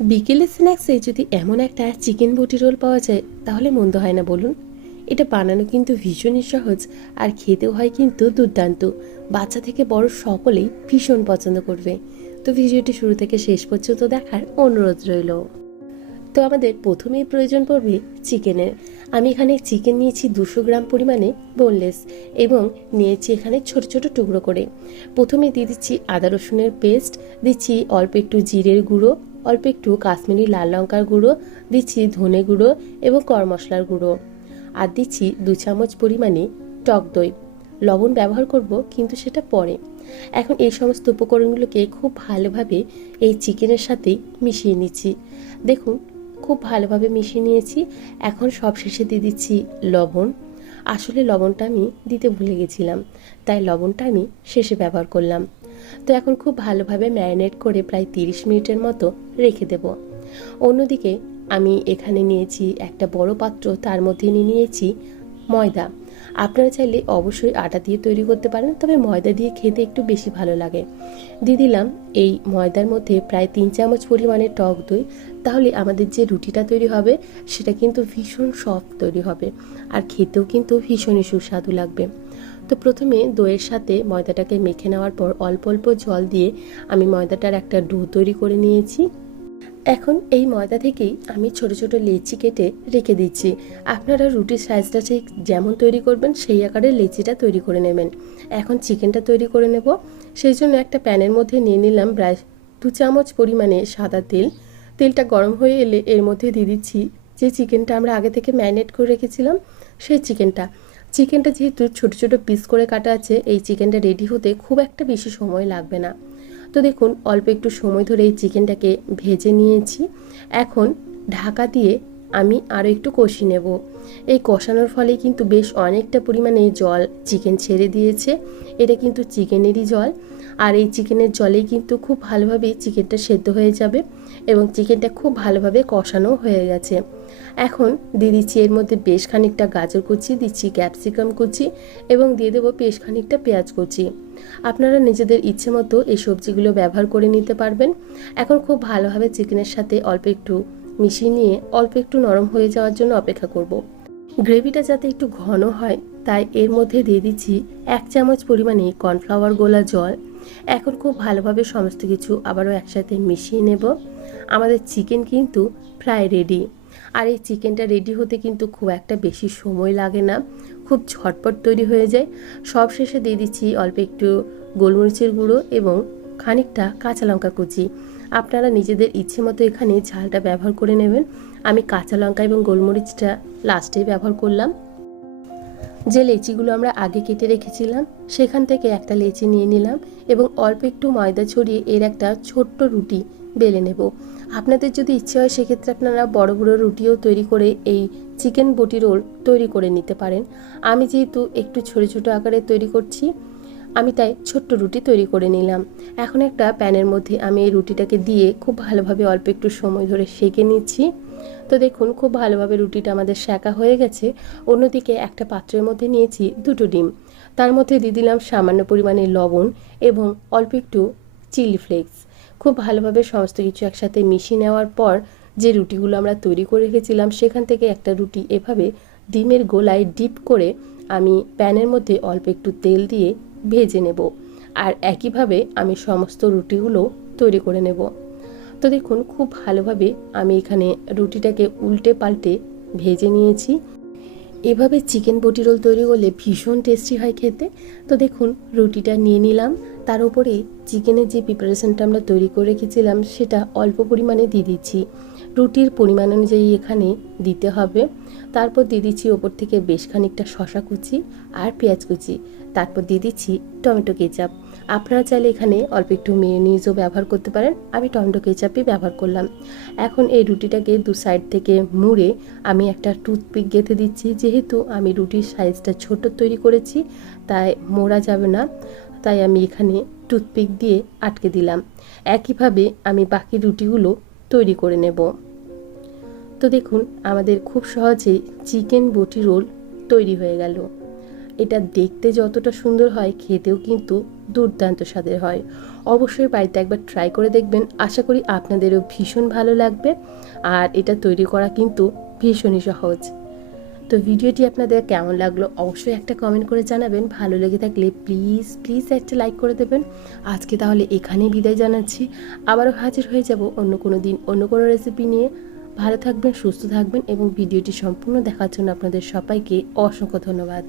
বিকেলের স্ন্যাক্সে যদি এমন একটা চিকেন বটি রোল পাওয়া যায়, তাহলে মন্দ হয় না বলুন। এটা বানানো কিন্তু ভীষণই সহজ আর খেতেও হয় কিন্তু দুর্দান্ত। বাচ্চা থেকে বড় সকলেই ভীষণ পছন্দ করবে। তো ভিডিওটি শুরু থেকে শেষ পর্যন্ত দেখার অনুরোধ রইল। তো আমাদের প্রথমেই প্রয়োজন পড়বে চিকেনের। আমি এখানে চিকেন নিয়েছি দুশো গ্রাম পরিমাণে বোনলেস এবং নিয়েছি এখানে ছোট ছোট টুকরো করে। প্রথমে দিয়ে দিচ্ছি আদা রসুনের পেস্ট, দিচ্ছি অল্প একটু জিরের গুঁড়ো অল্প একটু কাশ্মীরি লাল লঙ্কার গুঁড়ো, দিচ্ছি ধনে গুঁড়ো এবং কর মশলার গুঁড়ো। আর দিচ্ছি দু চামচ পরিমাণে টক দই। লবণ ব্যবহার করব, কিন্তু সেটা পরে। এখন এই সমস্ত উপকরণগুলোকে খুব ভালোভাবে এই চিকেনের সাথেই মিশিয়ে নিচ্ছি। দেখুন, খুব ভালোভাবে মিশিয়ে নিয়েছি। এখন সব শেষে দিয়ে দিচ্ছি লবণ। আসলে লবণটা আমি দিতে ভুলে গেছিলাম, তাই লবণটা আমি শেষে ব্যবহার করলাম। তো এখন খুব ভালোভাবে ম্যারিনেট করে প্রায় তিরিশ মিনিটের মতো রেখে দেব। অন্যদিকে আমি এখানে নিয়েছি একটা বড় পাত্র, তার মধ্যে নিয়ে নিয়েছি ময়দা। আপনারা চাইলে অবশ্যই আটা দিয়ে তৈরি করতে পারেন, তবে ময়দা দিয়ে খেতে একটু বেশি ভালো লাগে। দিয়ে দিলাম এই ময়দার মধ্যে প্রায় তিন চামচ পরিমাণে টক দই। তাহলে আমাদের যে রুটিটা তৈরি হবে, সেটা কিন্তু ভীষণ সফট তৈরি হবে। আর খেতেও কিন্তু ভীষণই সুস্বাদু লাগবে। তো প্রথমে দইয়ের সাথে ময়দাটাকে মেখে নেওয়ার পর অল্প অল্প জল দিয়ে আমি ময়দাটার একটা ডো তৈরি করে নিয়েছি। এখন এই ময়দা থেকেই আমি ছোট ছোট লেচি কেটে রেখে দিচ্ছি। আপনারা রুটির সাইজটা ঠিক যেমন তৈরি করবেন, সেই আকারে লেচিটা তৈরি করে নেবেন। এখন চিকেনটা তৈরি করে নেব। সেই জন্য একটা প্যানের মধ্যে নিয়ে নিলাম প্রায় দু চামচ পরিমাণে সাদা তেল। তেলটা গরম হয়ে এলে এর মধ্যে দিয়ে দিচ্ছি যে চিকেনটা আমরা আগে থেকে ম্যারিনেট করে রেখেছিলাম, সেই চিকেনটা। চিকেনটা যেহেতু ছোট ছোট পিস করে কাটা আছে, এই চিকেনটা রেডি হতে খুব একটা বেশি সময় লাগবে না। তো দেখুন, অল্প একটু সময় ধরে এই চিকেনটাকে ভেজে নিয়েছি। এখন ঢাকা দিয়ে আমি আরও একটু কষি নেব। এই কষানোর ফলে কিন্তু বেশ অনেকটা পরিমাণে জল চিকেন ছেড়ে দিয়েছে। এটা কিন্তু চিকেনেরই জল। আর এই চিকেনের জলেই কিন্তু খুব ভালোভাবে চিকেনটা সেদ্ধ হয়ে যাবে এবং চিকেনটা খুব ভালোভাবে কষানো হয়ে গেছে। এখন দিয়ে দিচ্ছি এর মধ্যে বেশ খানিকটা গাজর কুচি, দিচ্ছি ক্যাপসিকাম কুচি এবং দিয়ে দেবো বেশ খানিকটা পেঁয়াজ কুচি। আপনারা নিজেদের ইচ্ছে মতো এই সবজিগুলো ব্যবহার করে নিতে পারবেন। এখন খুব ভালোভাবে চিকেনের সাথে অল্প একটু মিশিয়ে নিয়ে অল্প একটু নরম হয়ে যাওয়ার জন্য অপেক্ষা করব। গ্রেভিটা যাতে একটু ঘন হয়, তাই এর মধ্যে দিয়ে দিচ্ছি এক চামচ পরিমাণে কর্নফ্লাওয়ার গোলা জল। এখন খুব ভালোভাবে সমস্ত কিছু আবারও একসাথে মিশিয়ে নেব। আমাদের চিকেন কিন্তু প্রায় রেডি আর এই চিকেনটা রেডি হতে কিন্তু খুব একটা বেশি সময় লাগে না। খুব ঝটপট তৈরি হয়ে যায়। সব শেষে দিয়ে দিচ্ছি অল্প একটু গোলমরিচের গুঁড়ো এবং খানিকটা কাঁচা লঙ্কা কুচি। আপনারা নিজেদের ইচ্ছে মতো এখানে ঝালটা ব্যবহার করে নেবেন। আমি কাঁচা লঙ্কা এবং গোলমরিচটা লাস্টে ব্যবহার করলাম। যে লেচিগুলো আমরা আগে কেটে রেখেছিলাম, সেখান থেকে একটা লেচি নিয়ে নিলাম এবং অল্প একটু ময়দা ছড়িয়ে এর একটা ছোট্ট রুটি বেলে নেব। আপনাদের যদি ইচ্ছে হয় সেক্ষেত্রে আপনারা বড় বড় রুটিও তৈরি করে এই চিকেন বটি রোল তৈরি করে নিতে পারেন। আমি যেহেতু একটু ছোটো ছোটো আকারে তৈরি করছি, আমি তাই ছোট্ট রুটি তৈরি করে নিলাম। এখন একটা প্যানের মধ্যে আমি এই রুটিটাকে দিয়ে খুব ভালোভাবে অল্প একটু সময় ধরে সেঁকে নিচ্ছি। তো দেখুন, খুব ভালোভাবে রুটিটা আমাদের সেঁকা হয়ে গেছে। অন্যদিকে একটা পাত্রের মধ্যে নিয়েছি দুটো ডিম। তার মধ্যে দিয়ে দিলাম সামান্য পরিমাণে লবণ এবং অল্প একটু চিলি ফ্লেক্স। খুব ভালোভাবে সমস্ত কিছু একসাথে মিশিয়ে নেওয়ার পর যে রুটিগুলো আমরা তৈরি করে রেখেছিলাম, সেখান থেকে একটা রুটি এভাবে ডিমের গোলায় ডিপ করে আমি প্যানের মধ্যে অল্প একটু তেল দিয়ে ভেজে নেব। আর একইভাবে আমি সমস্ত রুটিগুলো তৈরি করে নেব। তো দেখুন, খুব ভালোভাবে আমি এখানে রুটিটাকে উল্টে পাল্টে ভেজে নিয়েছি। এভাবে চিকেন বটি রোল তৈরি করলে ভীষণ টেস্টি হয় খেতে। তো দেখুন, রুটিটা নিয়ে নিলাম। তার উপরে চিকেনের যে প্রিপারেশনটা আমরা তৈরি করে রেখেছিলাম, সেটা অল্প পরিমাণে দিয়ে দিচ্ছি। রুটির পরিমাণ অনুযায়ী এখানে দিতে হবে। তারপর দিয়ে দিচ্ছি ওপর থেকে বেশ খানিকটা শশা কুচি আর পেঁয়াজ কুচি। তারপর দিয়ে দিচ্ছি টমেটো কেচাপ। আপনারা চাইলে এখানে অল্প একটু মেয়োনিজও ব্যবহার করতে পারেন। আমি টমেটো কেচাপই ব্যবহার করলাম। এখন এই রুটিটাকে দু সাইড থেকে মুড়ে আমি একটা টুথপিক গেঁথে দিচ্ছি। যেহেতু আমি রুটির সাইজটা ছোট তৈরি করেছি, তাই মোড়া যাবে না। তাই আমি এখানে টুথপিক দিয়ে আটকে দিলাম। একইভাবে আমি বাকি রুটিগুলো তৈরি করে নেব। তো দেখুন, আমাদের খুব সহজেই চিকেন বটি রোল তৈরি হয়ে গেল। এটা দেখতে যতটা সুন্দর হয়, খেতেও কিন্তু দুর্দান্ত স্বাদের হয়। অবশ্যই বাড়িতে একবার ট্রাই করে দেখবেন। আশা করি আপনাদেরও ভীষণ ভালো লাগবে। আর এটা তৈরি করা কিন্তু ভীষণই সহজ। তো ভিডিওটি আপনাদের কেমন লাগল অবশ্যই একটা কমেন্ট করে জানাবেন। ভালো লেগে থাকলে প্লিজ প্লিজ একটা লাইক করে দেবেন। আজকে তাহলে এখানেই বিদায় জানাচ্ছি। আবারও হাজির হয়ে যাব অন্য কোনো দিন, অন্য কোনো রেসিপি নিয়ে। ভালো থাকবেন, সুস্থ থাকবেন এবং ভিডিওটি সম্পূর্ণ দেখার জন্য আপনাদের সবাইকে অসংখ্য ধন্যবাদ।